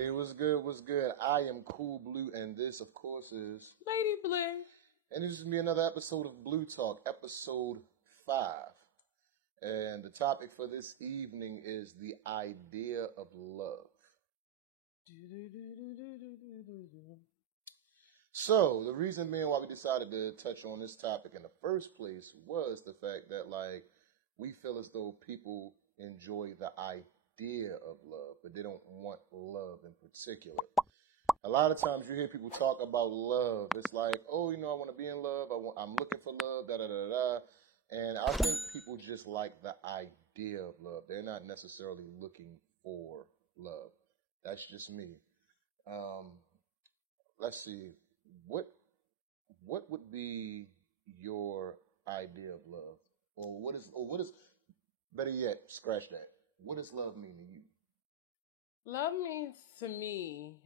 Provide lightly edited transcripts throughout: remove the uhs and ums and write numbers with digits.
Hey, what's good? What's good? I am Cool Blue, and this, of course, is Lady Blue. and this is me another episode of Blue Talk, episode 5. And the topic for this evening is the idea of love. So the reason being why we decided to touch on this topic in the first place was the fact that we feel as though people enjoy the idea of love, but they don't want love in particular. A lot of times you hear people talk about love. It's like, oh, I want to be in love. I'm looking for love, da da da da. And I think people just like the idea of love. They're not necessarily looking for love. That's just me. Um, let's see. What would be your idea of love, or what is better yet? Scratch that. What does love mean to you? Love means to me,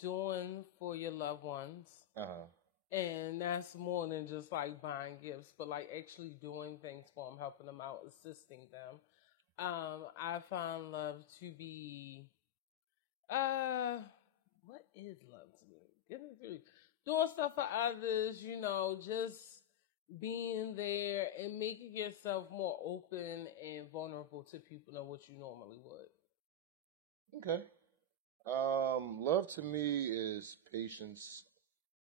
doing for your loved ones. Uh-huh. And that's more than just like buying gifts, but like actually doing things for them, helping them out, assisting them. I find love to be, what is love to me? Goodness grief. Doing stuff for others, just being there and making yourself more open and vulnerable to people than what you normally would. Okay. Love to me is patience.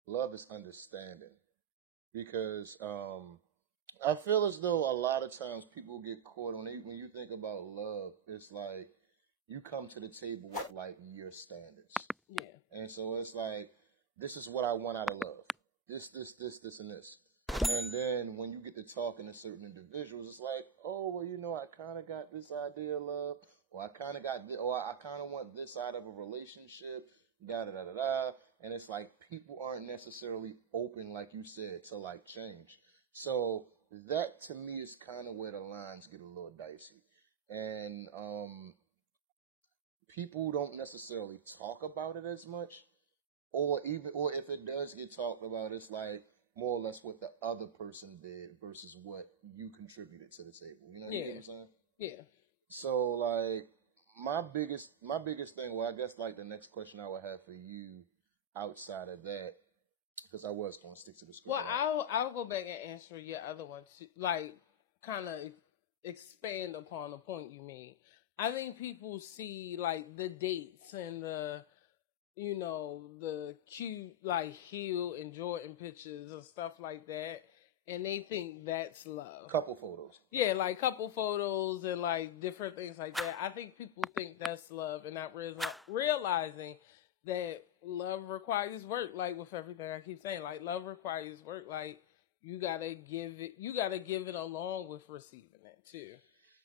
Love is understanding. Because I feel as though a lot of times people get caught on it. When you think about love, it's like you come to the table with like your standards. Yeah. And so it's like, this is what I want out of love. This, and this. And then when you get to talking to certain individuals, it's like, oh, well, I kind of got this idea of love, or I kind of got this, or I kind of want this out of a relationship, da da da da da. And it's like people aren't necessarily open, like you said, to like change. So that to me is kind of where the lines get a little dicey. And people don't necessarily talk about it as much, or if it does get talked about, it's like more or less what the other person did versus what you contributed to the table. You know what I'm saying? Yeah. So like my biggest thing, well, I guess like the next question I would have for you outside of that, because I was going to stick to the script. Well, I'll go back and answer your other one too, like kind of expand upon the point you made. I think people see like the dates and the cute like heel and Jordan pictures and stuff like that, and they think that's love. Couple photos. Yeah, like couple photos and like different things like that. I think people think that's love and not realizing that love requires work. Like with everything I keep saying, like love requires work. Like you gotta give it along with receiving it too.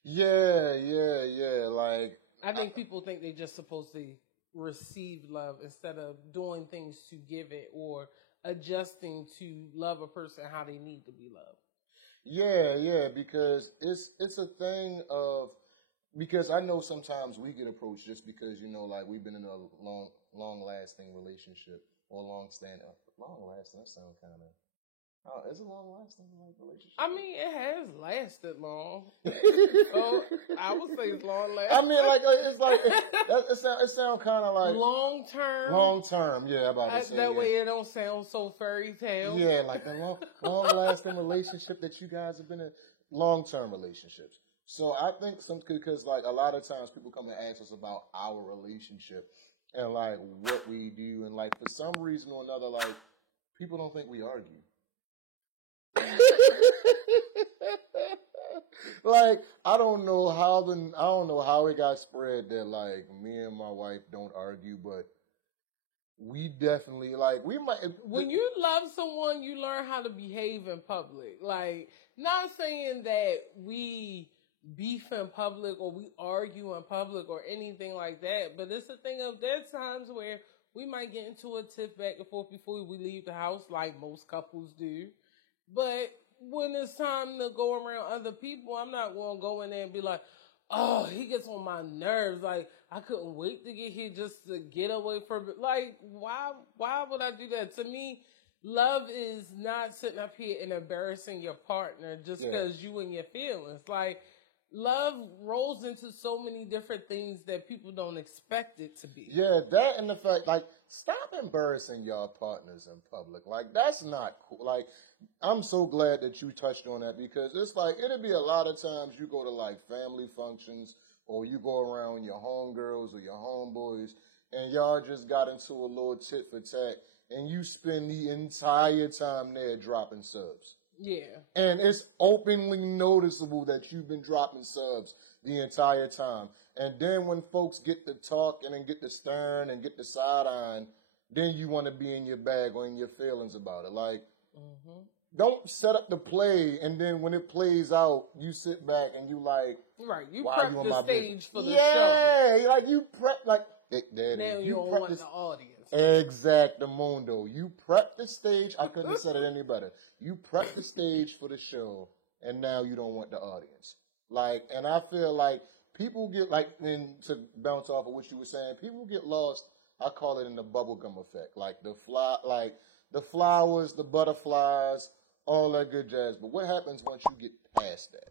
Yeah. Like I think people think they're just supposed to receive love instead of doing things to give it or adjusting to love a person how they need to be loved. Yeah, because it's a thing of, because I know sometimes we get approached just because, like we've been in a long lasting relationship or long lasting, that sounds kind of, is it long lasting like relationship? I mean, it has lasted long. So I would say it's long lasting. I mean, like it's like it sounds kind of like long term. Long term, yeah. About to say that way, it don't sound so fairy tale. Yeah, like a long lasting relationship that you guys have been in, long term relationships. So I think because like a lot of times people come and ask us about our relationship and like what we do, and like for some reason or another, like people don't think we argue. Like I don't know how it got spread that like me and my wife don't argue, but we definitely we might. When you love someone, you learn how to behave in public. Like, not saying that we beef in public or we argue in public or anything like that, but it's a thing of there's times where we might get into a tiff back and forth before we leave the house, like most couples do. But when it's time to go around other people, I'm not going to go in there and be like, oh, he gets on my nerves. Like, I couldn't wait to get here just to get away from it. Like, why would I do that? To me, love is not sitting up here and embarrassing your partner just because you and your feelings. Like, love rolls into so many different things that people don't expect it to be. Yeah, that and the fact, like, stop embarrassing your partners in public. Like, that's not cool. Like, I'm so glad that you touched on that because it's like, it'll be a lot of times you go to like family functions or you go around your homegirls or your homeboys and y'all just got into a little tit for tat and you spend the entire time there dropping subs. Yeah. And it's openly noticeable that you've been dropping subs the entire time. And then when folks get to talking and get to staring and get the side-eyeing, then you want to be in your bag or in your feelings about it. Like, don't set up the play and then when it plays out, you sit back and you like, right, you why prep you on the my stage business? for the show. Yeah, like you prep, like, there it Now is. you don't prep want this, the audience. Exactamundo. You prep the stage. I couldn't have said it any better. You prep the stage for the show, and now you don't want the audience. Like, and I feel like people get like, and to bounce off of what you were saying, people get lost. I call it in the bubblegum effect, like the flowers, the butterflies, all that good jazz. But what happens once you get past that?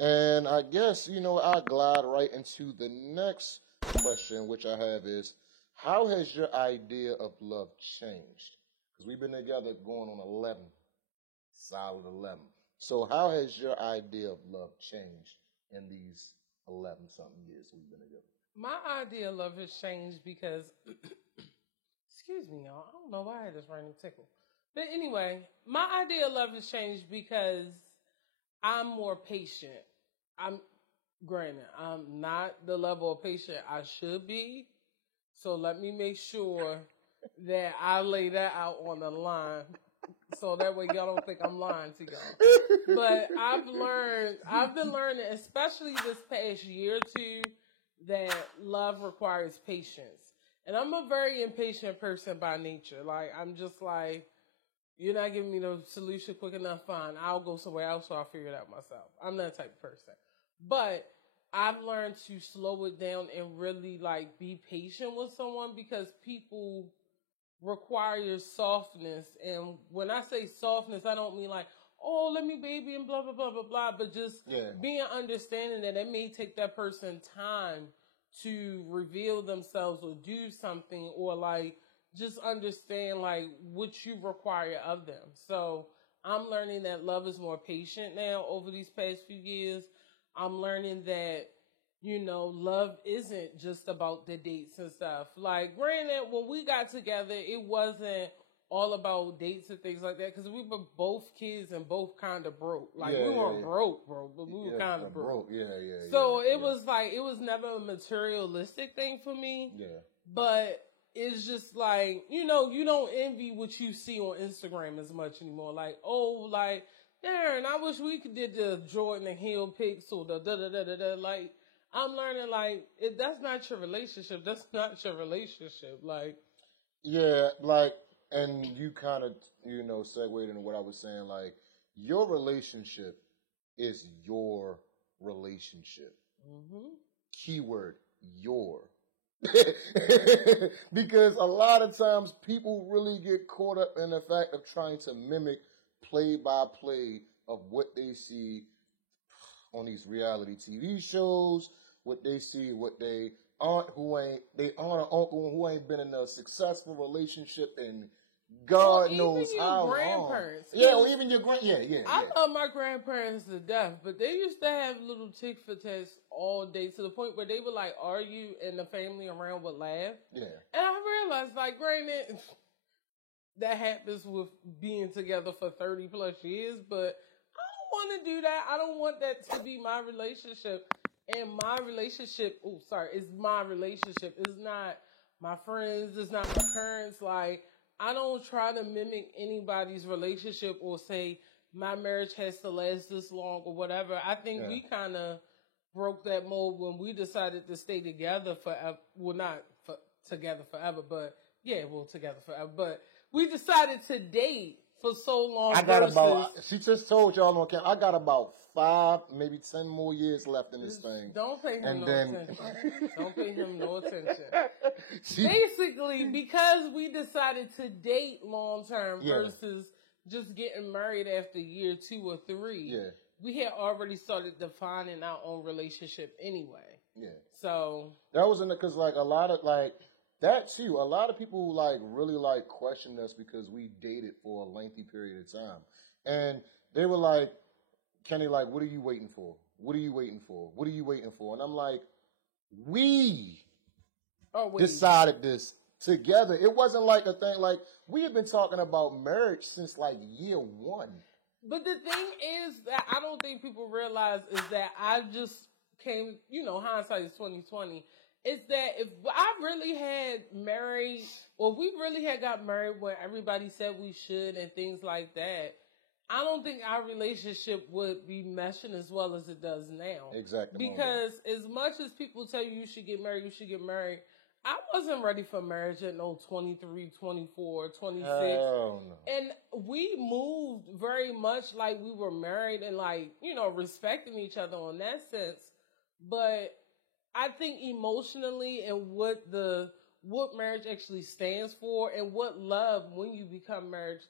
And I guess, I glide right into the next question, which I have is, how has your idea of love changed? Because we've been together going on 11, solid 11. So how has your idea of love changed in these 11-something years we've been together? My idea of love has changed because, excuse me, y'all, I don't know why I had this random tickle. But anyway, my idea of love has changed because I'm more patient. Granted, I'm not the level of patient I should be. So let me make sure that I lay that out on the line. So that way y'all don't think I'm lying to y'all. But I've been learning, especially this past year or two, that love requires patience. And I'm a very impatient person by nature. Like, I'm just like, you're not giving me the solution quick enough, fine. I'll go somewhere else so I'll figure it out myself. I'm that type of person. But I've learned to slow it down and really like be patient with someone because people require softness. And when I say softness, I don't mean like, oh, let me baby and blah, blah, blah, blah, blah. But just being understanding that it may take that person time to reveal themselves or do something or like just understand like what you require of them. So I'm learning that love is more patient now over these past few years. I'm learning that, love isn't just about the dates and stuff. Like, granted, when we got together, it wasn't all about dates and things like that because we were both kids and both kind of broke. Like, we weren't broke, bro, but we were kind of broke. So it was like, it was never a materialistic thing for me. Yeah. But it's just like, you don't envy what you see on Instagram as much anymore. Like, oh, like, Darren, I wish we could did the Jordan and Hill pics or the da-da-da-da-da. Like, I'm learning, like, that's not your relationship. That's not your relationship. Like. Yeah, like, and you kind of, segued into what I was saying. Like, your relationship is your relationship. Mm-hmm. Keyword, your. Because a lot of times people really get caught up in the fact of trying to mimic play by play of what they see on these reality TV shows, what they see, what they aunt an uncle who ain't been in a successful relationship in God knows how long. Grandparents. Yeah, or even your I love my grandparents to death, but they used to have little tick for tats all day to the point where they would like argue and the family around would laugh. Yeah. And I realized, like, granted, that happens with being together for 30 plus years, but I don't want to do that. I don't want that to be my relationship. And my relationship, is my relationship. It's not my friends. It's not my parents. Like, I don't try to mimic anybody's relationship or say my marriage has to last this long or whatever. I think we kind of broke that mold when we decided to stay together forever. Well, not together forever, but together forever. But we decided to date for so long. She just told y'all on camera, I got about 5, maybe 10 more years left in this thing. Don't pay him attention. Don't pay him no attention. Basically, because we decided to date long term versus just getting married after year 2 or 3. Yeah. we had already started defining our own relationship anyway. Yeah. So that was because like a lot of like that too. A lot of people like really like questioned us because we dated for a lengthy period of time, and they were like, "Kenny, like, what are you waiting for? What are you waiting for? What are you waiting for?" And I'm like, "We decided this together. It wasn't like a thing. Like we had been talking about marriage since like year one." But the thing is that I don't think people realize is that I just came, hindsight is 2020. Is that if I really had married, or we really had got married when everybody said we should and things like that, I don't think our relationship would be meshing as well as it does now. Exactly. Because as much as people tell you should get married, I wasn't ready for marriage at no 23, 24, 26. Hell no. And we moved very much like we were married and like, respecting each other on that sense. But I think emotionally and what marriage actually stands for and what love when you become married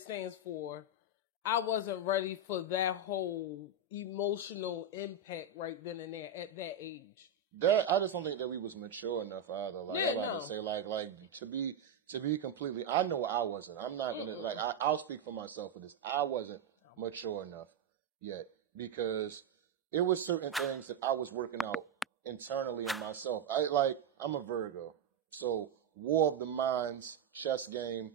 stands for, I wasn't ready for that whole emotional impact right then and there at that age. I just don't think that we was mature enough either. Like I'm about to say, like to be completely. I know I wasn't. I'm not gonna I'll speak for myself for this. I wasn't mature enough yet because it was certain things that I was working out internally in myself. I'm a Virgo, so war of the minds, chess game,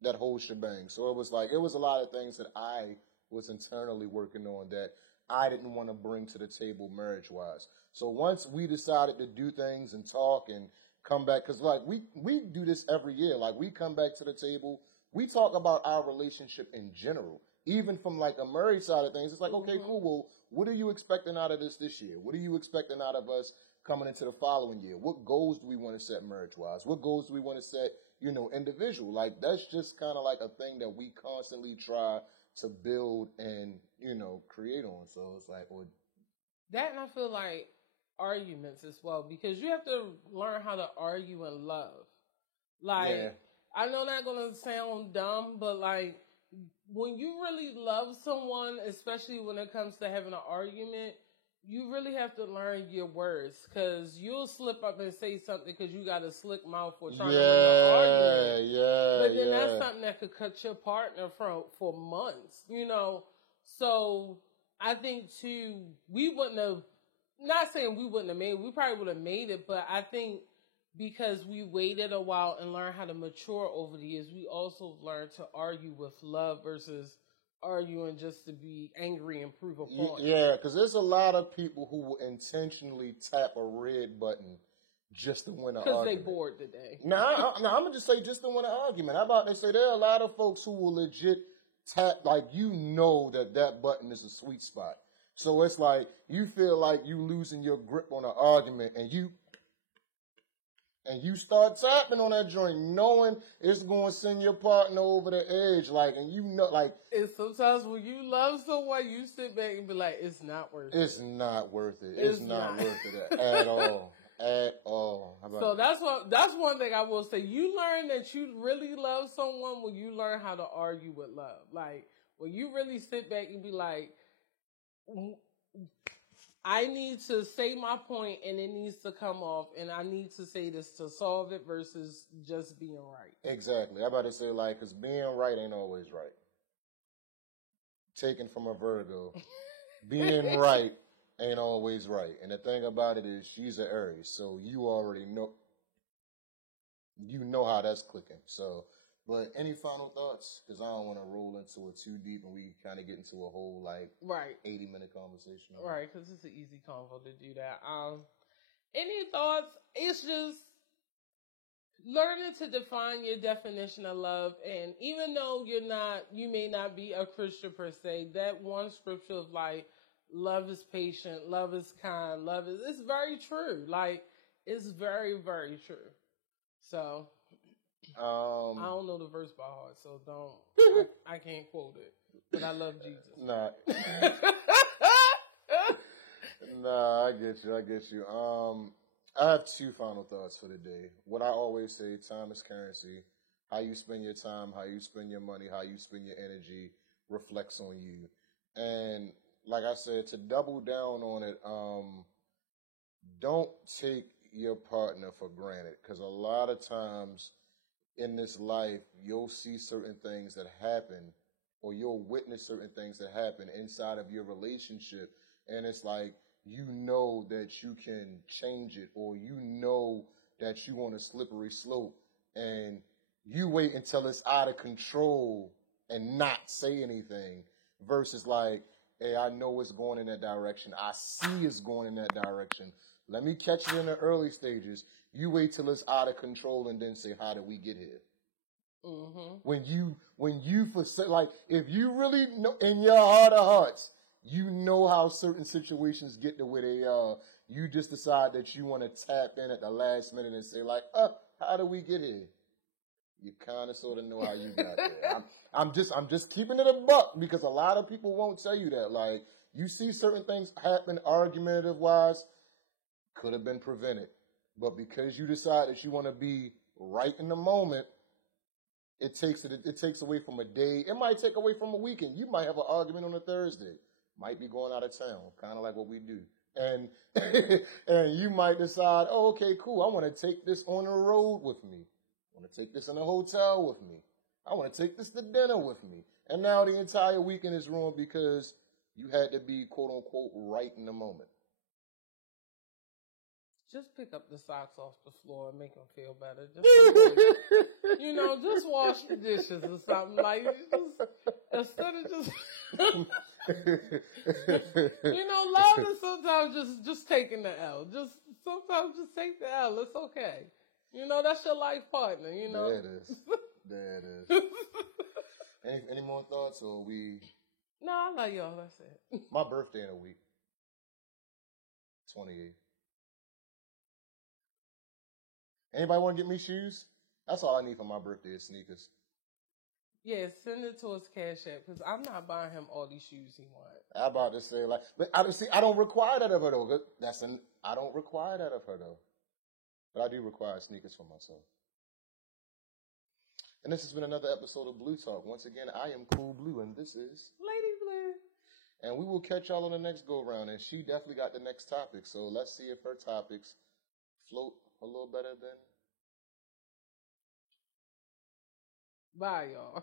that whole shebang. So it was a lot of things that I was internally working on that I didn't want to bring to the table marriage wise. So once we decided to do things and talk and come back, cause like we do this every year. Like we come back to the table, we talk about our relationship in general, even from like a married side of things. It's like, okay, cool. Well, what are you expecting out of this year? What are you expecting out of us coming into the following year? What goals do we want to set marriage wise? What goals do we want to set, individual? Like that's just kind of like a thing that we constantly try to build and, create on. So it's like, that, and I feel like arguments as well, because you have to learn how to argue in love. Like, yeah. I know that's going to sound dumb, but like, when you really love someone, especially when it comes to having an argument, you really have to learn your words, because you'll slip up and say something because you got a slick mouth for trying to win an argument. But then that's something that could cut your partner for months, So I think too, we wouldn't have, not saying we wouldn't have made it, we probably would have made it, but I think because we waited a while and learned how to mature over the years, we also learned to argue with love versus arguing just to be angry and prove a point. Yeah, because there's a lot of people who will intentionally tap a red button just to win an argument. Because they bored today. Now, I'm going to just say just to win an argument. I'm about to say there are a lot of folks who will legit tap, like that button is a sweet spot. So it's like, you feel like you losing your grip on an argument and you start tapping on that joint, knowing it's going to send your partner over the edge, And sometimes when you love someone, you sit back and be like, it's not worth it. It's not worth it. It's not worth it at all. At all. So that's one thing I will say. You learn that you really love someone when you learn how to argue with love. Like, when you really sit back and be like, I need to say my point and it needs to come off, and I need to say this to solve it versus just being right. Exactly. I'm about to say, because being right ain't always right. Taken from a Virgo. Being right ain't always right. And the thing about it is she's an Aries, so you already know, how that's clicking. So, but any final thoughts? Because I don't want to roll into it too deep and we kind of get into a whole 80-minute conversation. Right, because it's an easy convo to do that. Any thoughts? It's just learning to define your definition of love. And even though you may not be a Christian per se, that one scripture of love is patient, love is kind, it's very true. It's very, very true. So, I don't know the verse by heart, so I can't quote it, but I love Jesus. Nah. Nah, I get you. I have two final thoughts for the day. What I always say, time is currency. How you spend your time, how you spend your money, how you spend your energy reflects on you. And like I said, to double down on it, don't take your partner for granted, because a lot of times in this life, you'll see certain things that happen, or you'll witness certain things that happen inside of your relationship. And it's like, you know that you can change it, or you know that you on a slippery slope, and you wait until it's out of control and not say anything, versus like, hey, I know it's going in that direction. I see it's going in that direction. Let me catch it in the early stages. You wait till it's out of control and then say, how did we get here? Mm-hmm. When you like, if you really know in your heart of hearts, you know how certain situations get to where they are. You just decide that you want to tap in at the last minute and say like, how did we get here? You kind of sort of know how you got there. I'm just keeping it a buck, because a lot of people won't tell you that. Like, you see certain things happen argumentative wise, could have been prevented. But because you decide that you want to be right in the moment, it takes away from a day. It might take away from a weekend. You might have an argument on a Thursday. Might be going out of town, kind of like what we do. And and you might decide, oh, okay, cool. I want to take this on the road with me. I want to take this in a hotel with me. I want to take this to dinner with me. And now the entire weekend is ruined because you had to be, quote unquote, right in the moment. Just pick up the socks off the floor and make them feel better. Just just wash the dishes or something. Like, instead of just, love is sometimes just taking the L. Sometimes just take the L. It's okay. That's your life partner, There it is. There it is. Any more thoughts, or we? No, I love y'all. That's it. My birthday in a week. 28th. Anybody want to get me shoes? That's all I need for my birthday is sneakers. Yeah, send it to us Cash App, because I'm not buying him all these shoes he wants. I about to say, like, but I don't require that of her though. I don't require that of her though. But I do require sneakers for myself. And this has been another episode of Blue Talk. Once again, I am Cool Blue, and this is Lady Blue. And we will catch y'all on the next go round. And she definitely got the next topic. So let's see if her topics float a little better than. Bye, y'all.